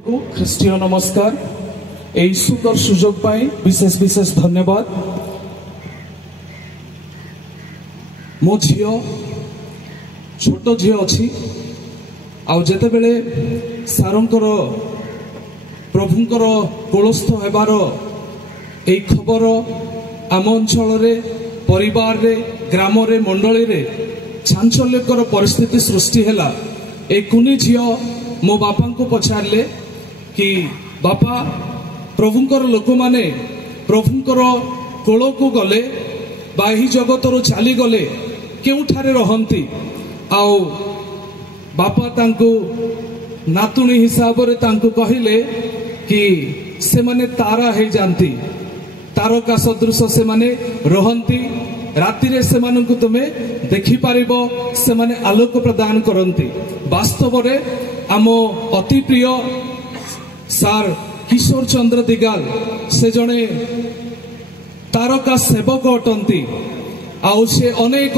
ଖ୍ରୀଷ୍ଟୀୟ ନମସ୍କାର। ଏହି ସୁନ୍ଦର ସୁଯୋଗ ପାଇଁ ବିଶେଷ ବିଶେଷ ଧନ୍ୟବାଦ। ମୋ ଝିଅ ଛୋଟ ଝିଅ ଅଛି, ଆଉ ଯେତେବେଳେ ସାରଙ୍କର ପ୍ରଭୁଙ୍କର କୋଳସ୍ଥ ହେବାର ଏହି ଖବର ଆମ ଅଞ୍ଚଳରେ, ପରିବାରରେ, ଗ୍ରାମରେ, ମଣ୍ଡଳୀରେ ଚାଞ୍ଚଲ୍ୟକର ପରିସ୍ଥିତି ସୃଷ୍ଟି ହେଲା। ଏ କୁନି ଝିଅ ମୋ ବାପାଙ୍କୁ ପଚାରିଲେ कि बापा प्रभुंकर लोक माने प्रभुंकर कोल को गले बाही जगतर चली गले केउठारे रहंती। आउ बापा तांको नातुणी हिसाब रे तांको कहिले कि से माने तारा हे जानती, तारका सदृश से माने रहंती। राति रे से मानकु तुमे देखि पारिबो, से माने आलोक प्रदान करंती। वास्तव रे आमो अति प्रिय सार किशोर चंद्र दिगाल से जड़े तारका सेवक अटंती। आउ से अनेक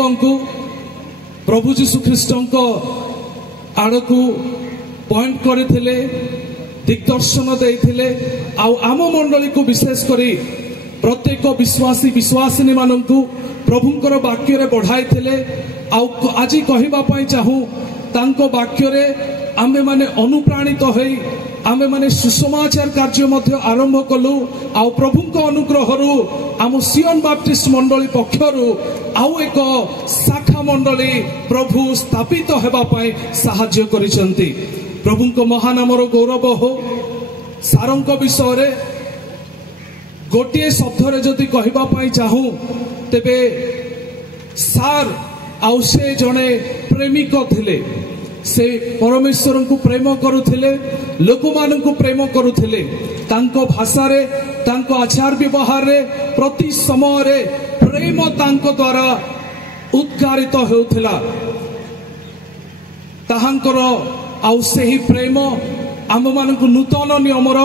प्रभु जीशु ख्रीष्ट आड़ को पॉइंट करथिले, दिग्दर्शन देथिले। आउ आम मंडली को विशेष करी प्रत्येक विश्वासी विश्वासिनी मानंकु प्रभुंकर वाक्य रे बढ़ाई थिले। आउ आज कहिबा पई चाहू तांको वाक्य रे आमे माने अनुप्राणित होई आमे माने सुसमाचार कार्य मध्य आरंभ कलु। आउ प्रभुंक अनुग्रहरु आम सियोन बाप्टिस्ट मंडली पक्षरु आउ एक शाखा मंडली प्रभु स्थापित हेबा पई सहाय्य करिसंती। प्रभुंक महानामर गौरव हो। सारंक विषय रे गोटे शब्द रे जदि कहिबा पई चाहू तेबे सार आउ से जणे प्रेमिक थिले। से परमेश्वर को प्रेम करुथिले, लोक मान को प्रेम करुथिले। तांको भाषा रे, तांको आचार व्यवहार रे, प्रति समय रे प्रेम तांको द्वारा उद्गारित होउथिला। ताहांकर आउ सेही प्रेम आम मान को नूतन नियमर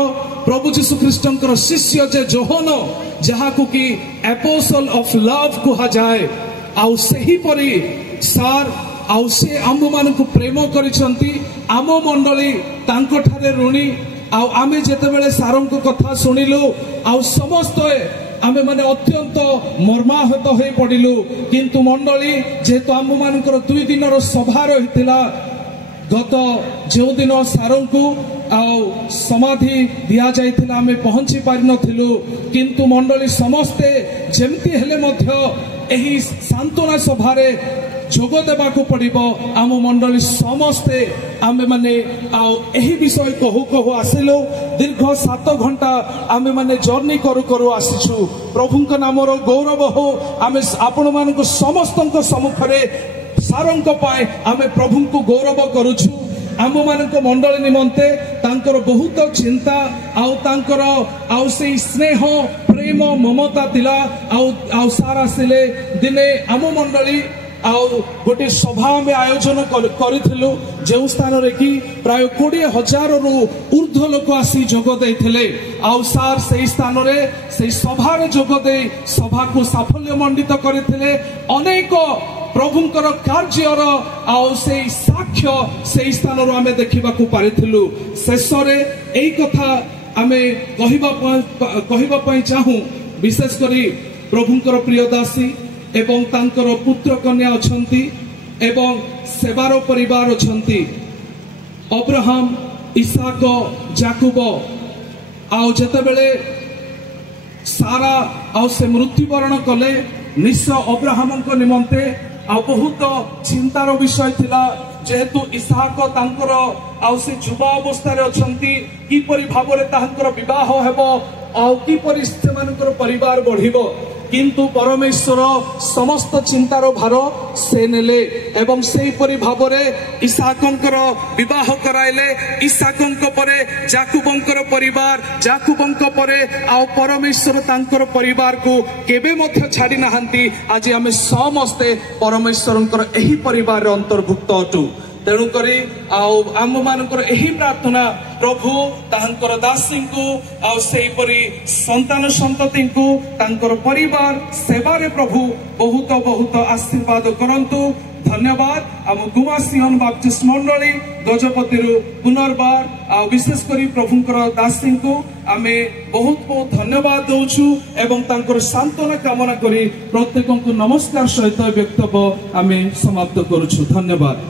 प्रभु जीशु ख्रीष्टंकर शिष्य जे जोहन जहाकु की एपोस्टल ऑफ लव कहा जाए, आउ सेही परी सार आउ से आम मान को प्रेम करिसंती। आम मंडली तांको ठारे ऋणी। आउ आमे जेतेबेले सारंक कथा सुनिलु आउ समस्त आमे माने अत्यंत मर्माहत होई पडिलु। किंतु मंडली जेतो आम मानकर 2 दिनर सभा रहितिला, गत जो दिन सारंकु आउ समाधि दिया जाइथिला आमे पहुंची पारि नथिलु। किंतु मंडली समस्ते जेमती हेले मध्य एही सांत्वना सभारे जोग देवाकू पड़िबो। आम मंडली समस्ते आमे माने आउ एही विषय कहू कहू आसिलु। दीर्घ 7 घंटा आमे माने जर्नी करू करू आसिछु। प्रभुंक नामर गौरव हो। आमे आपण मानक समस्तक सम्मुखरे सारंक पाए आमे प्रभुंकु गौरव करूछु। आम मानक मंडली निमंते तांकर बहुत चिंता आउ तांकर आउ से स्नेह प्रेम ममता दिला। आउ सारा सिले दिने आम मंडली आउ गोटे सभा में आयोजन करिथिलु, जो स्थान रे कि प्राय 20,000 रु ऊर्ध्व लोक आसी जोग देथिले। आउ सार से स्थान रे से सभा रे जोग दे सभा को साफल्य मंडित करथिले। अनेक प्रभुंकर कार्यर आउ से साक्ष्य से स्थान रो आमे देखिबा को पारिथिलु। शेष रे एई कथा आमे कहिबा पई चाहू। विशेष करी प्रभुंकर प्रिय दासी एवं तांकर पुत्र कन्या अछंती एवं सेवार परिवार अछंती। अब्राहम, इसाक, जाकुब आउ जेतेबेले सारा आउ से मृत्युवरण कले, निश्चय अब्राहम को निमंते आ बहुत चिंतार विषय थिला। जेहेतु इसाक तांकर आउ से युवा अवस्था रे अछंती, किपरि भाबरे तांकर विवाह हेबो आउ किपरि सेमानकर परिवार बढ़िबो। किंतु परमेश्वर समस्त चिंतार भार से नेले एवं सेही परि भाबरे इसाकंकर विवाह कराइले। इसाकंक परे जाकुबंकर परिवार, जाकुबंक परे आउ परमेश्वर तांकर परिवार को केबे मध्य छाड़ी नाहंती। आज आमे समस्ते परमेश्वरंकर एही परिवार रे अंतर्भुक्त अटु। तेणु करी आउ आम मानकर एही प्रार्थना प्रभु तांकर दासी को आउ सेही परी संतान संतति को तांकर परिवार सेवा रे प्रभु बहुत बहुत आशीर्वाद करंतु। धन्यवाद आम गुमा सिंहन बाप्टिस्ट मंडली गजपति पुनर्बार आ विशेषकर प्रभुंकर दासी को आमे बहुत बहुत धन्यवाद दौचु एवं तांकर सांत्वना कामना करी प्रत्येक को नमस्कार सहित वक्तव्य आमे समाप्त करुछु। धन्यवाद।